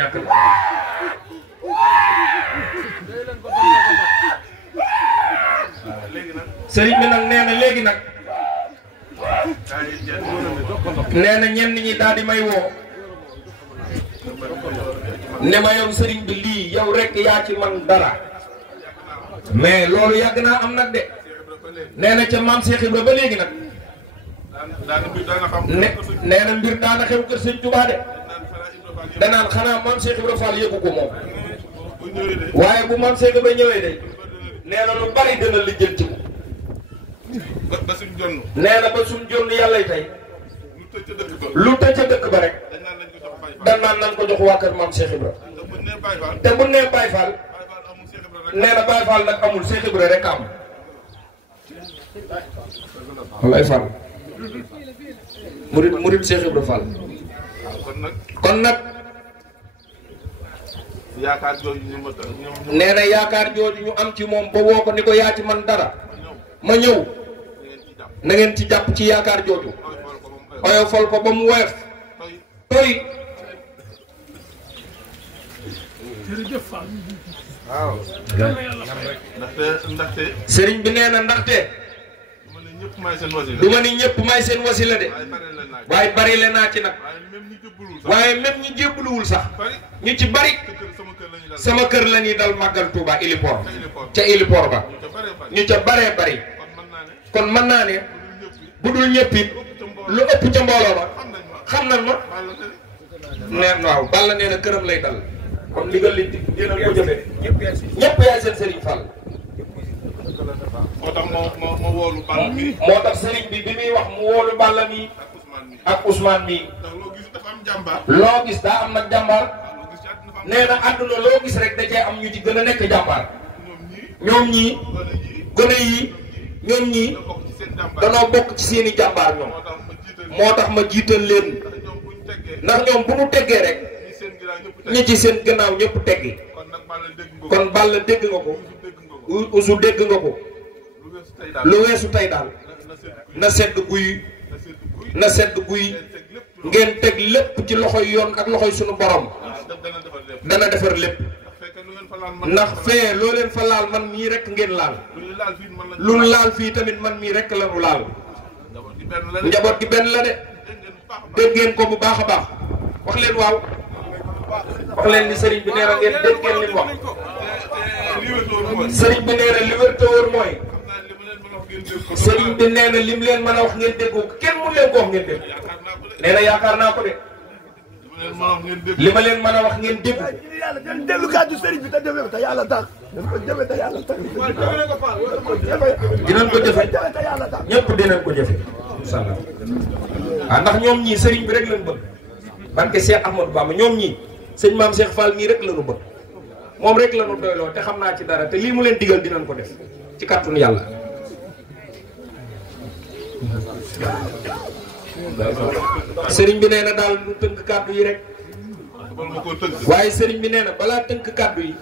ñàkk la sëriñ bi nag nee na léegi nag nee na ñenn ñi daal di may woo ne ma yow sëriñ bi lii yow rek yaa ci man dara mais loolu yàgg naa am nag de nee na ca maam Cheikh Ibra ba léegi nag nee na mbir daana xew kër sëñ Touba de danaan xanaa maam Cheikh Ibra Fall yëgu ko moom waaye bu maam Cheikh Ibra ñëwee de nee na lu bari dina li jël ci ko ba suñ jonn nee na ba suñ jonn yàllay tey lu tëj ca dëkk ba rek dan naan nan ko jox waa kër maam Cheikh Ibra te bu nee Baye Fall nee na Baye Fall nag amul Cheikh Ibra rek am wallaay Fall murid Cheikh Ibra Fall kon nag yaakaar jooju ñu ma nee na yaakaar jooju ñu am ci moom ba woo ko ni ko yaa ci man dara ma ñëw na ngeen ci jàpp ci yaakaar jooju oyofal ko ba mu woyof toy waaw ndaxte sëriñ bi nee na ndaxte du ma ni ñëpp may seen wasila de waaye bari le naa ci nag waaye même ñi jébbaluwul sax ñu ci bari sama kër la ñuy dal màggal Touba Ilipor ca Ilipor ba ñu ca baree bari kon mën naa ne bu dul ñëpp it lu ëpp ca mbooloo ba xam nañ ma neen waaw Balla nee na këram lay dal kon ndigal li dinañ ko jëfe ñëpp yaay seen Serigne Fall moo tax moo woolu Balla mi moo tax Serigne bi bi muy wax mu woolu Balla mi ak Ousmane mi ndax loo gis dafa am jàmbaar loo gis daa am nag jàmbaar nee na àdduna loo gis rek da cee am ñu ci gën a nekk jàmbaar ñoom ñii gone yi ñoom ñii danoo bokk ci seeni jàmbaar ñoom moo tax ma jiital leen ndax ñoom bu mu teggee rek ñi ci seen gannaaw ñëpp teggi kon Balla dégg nga ko usu dégg nga ko lu weesu tey daal na sedd guy na sedd guy ngeen teg lépp ci loxoy yoon ak loxoy sunu borom dana defar lépp ndax fee loo leen fa laal man mii rek ngeen laal lu laal fii tamit man mii rek la nu laal njaboot gi benn la de dégg ngeen ko bu baax a baax wax leen waaw wax leen ni sëriñ bi nee na ngeen dégg ngeen li mu wax sëriñ bi nee na li wér te wóor mooy sëriñ bi nee na lim leen mën a wax ngeen dégg ko kenn mu leen ko wax ngeen dégg nee na yaakaar naa ko de li ma leen mën a wax ngeen dégg ko. dañ dellu kàddu sëriñ bi te jëfe te yàlla tax dañ ko jëfe te yàlla tax dinañ ko jëfe ñëpp dinañ ko jëfe incha allah ah ndax ñoom ñii sëriñ bi rek lañ bëgg barke Cheikh Ahmadou Bamba ñoom ñii sëñ maam Cheikh Fall mii rek lañu bëgg moom rek lañu doyloo te xam naa ci dara te lii mu leen digal dinañ ko def ci kàttanu yàlla. sëriñ bi nee na daal lu tënk kàddu yi rek waaye sëriñ bi nee na balaa tënk kàddu yi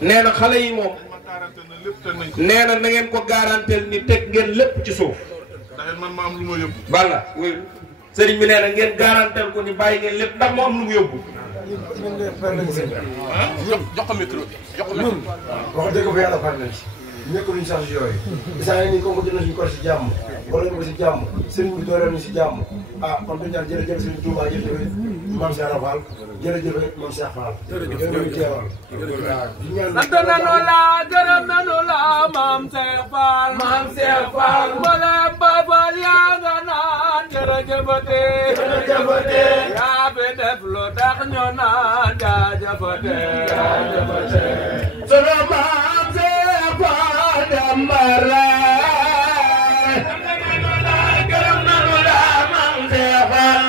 nee na xale yi moom nee na na ngeen ko garanteel ni teg ngeen lépp ci suuf bala sëriñ bi nee na ngeen garanteel ko ni bàyyi ngeen lépp ndax moo am lu mu yóbbu jox ko micro bi jox ko micro wax dëgg fa yàlla pare nañ ci nekkul ñu sax si yooyu isaa yi nii comme que dina suñu ko si jàmm wala ñu ko si jàmm sëriñ bi dooleel ñu si jàmm ah kon duñu ñaan jërëjëf sëriñ Touba jërëjëf Mame Cheikh Fall jërëjëf Mame Cheikh Fall jërëjëf teewal sant nañu la gërëm nañu la Mame Cheikh Fall Mame Cheikh Fall mbole babal yaa nga naan jërëjëfate jërëjëfate yaa fi def lu tax ñu naan jaajëfate jaajëfate sunu Mame Cheikh Fall jàmbara gërëm nañu la Mame Cheikh Fall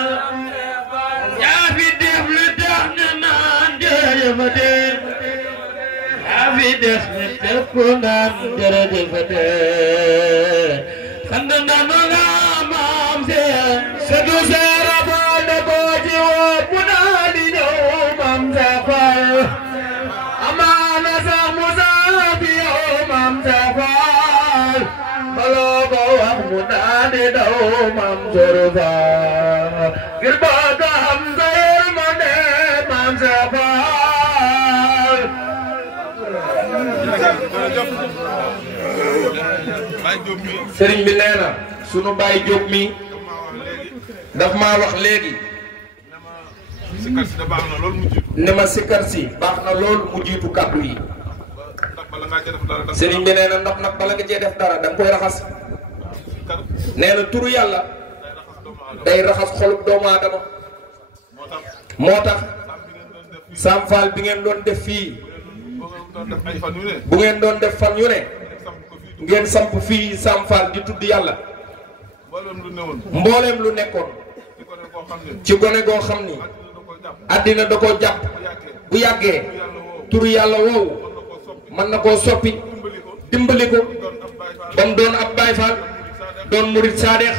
yaa fi def lu tax ñu naan jërëjëfate yaa fi def lu tax ñu naan jërëjëfate sant nañu la Mame Cheikh sëtu seera Fall ne ko ci woo bu naa di ñëw Mame Cheikh Fall amaana sax Musa bi yow Mame Cheikh Fall baloo ko wax mu naa di daw Mame Cheikh Fall ngir bëgg am sa yërmande Mame سفال sëriñ bi nee na sunu Baye Diop mi daf maa wax léegi sikkar si da baax na lool mu jiitu. ne ma sikkar si baax na lool mu jiitu kàddu yi. ndax bala ngaa cee def dara da sëriñ bi nee na ndox nag bala nga cee def dara da nga koy raxas. nee na turu yàlla day raxas xolub doomu aadama. moo tax Sam Fall bi ngeen doon def fii bu ngeen doon def fan yu ne ngeen samp fii Sam Fall di tudd yàlla mbooleem lu nekkoon ci gone goo xam ni àddina da koo jàpp bu yàggee turu yàlla woowu mën na koo soppi dimbali ko ba mu doon ab Baay Faal doon murit saadeex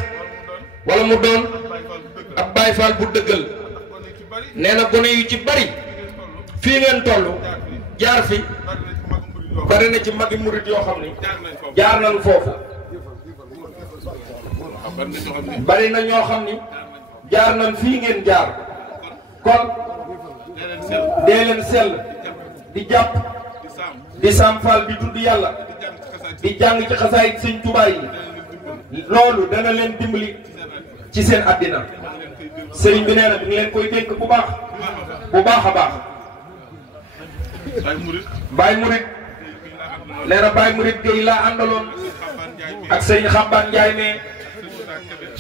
wala mu doon ab Baay Faal bu dëggal. nee na gone yu ci bari fii ngeen toll jaar fi bari na ci magi murit yoo xam ni jaar nañ foofu bari na ñoo xam ni jaar nañ fii ngeen jaar kon dee leen sell di jàpp di Sam Fall di tudd yàlla di jàng ci xasaayit Sëñ Tuubaa yi loolu dana leen dimbali ci seen àddina sëriñ bi nee na mi ngi leen koy dénk bu baax a baax Baye Murit nee na Baye Murit Gueye laa àndaloon ak sëriñ Xambaan Njaay ne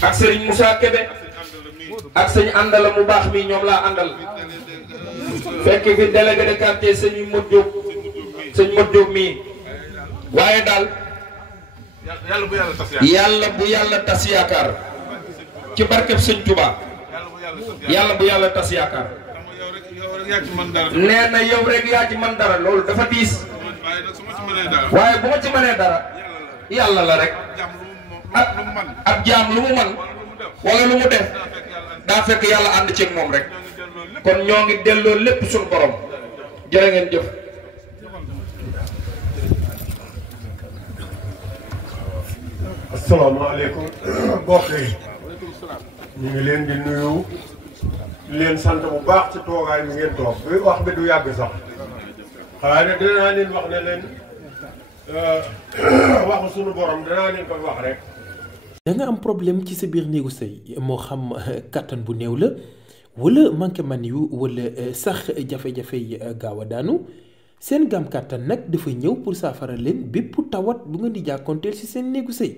ak sëriñ Moussa Kébé ak sëñ àndala mu baax mi ñoom laa àndal fekk fi délégué de quartier sëñ Modou Diop sëñ Modou Diop mii waaye daal yàlla bu yàlla tas yaakaar ci barkeb sëñ Touba yàlla bu yàlla tas yaakaar nee na yow rek yaa ci man dara loolu dafa diis waaye bu ma ci mënee dara yàlla la rek ab jaam lu mu man wala lu mu def daa fekk yàlla ànd ceeg moom rek kon ñoo ngi delloo lépp suñu borom jërë ngeen jëf. asalaamaaleykum mbokk yi ñu ngi leen di nuyu leen sant bu baax ci toogaay bi ngeen toog bi wax bi du yàgg sax xanaa ne danaa leen wax ne leen waxu sunu borom danaa leen koy wax rek. da nga am problème ci sa biir néegu sëy moo xam kàttan bu néew la wala manqué man yu wala sax jafe-jafe yi gaaw a daanu seen gaam kàttan nag dafa ñëw pour saafara leen bépp tawat bu nga di jàkkoonteel ci seen néegu sëy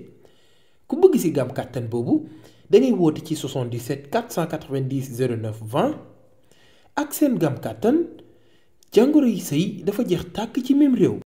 ku bëgg ci gaam kàttan boobu da ngay woote ci 77 490 09 20 ak seen gaam kàttan jàngoro yi sëy dafa jeex tàkk ci même réew.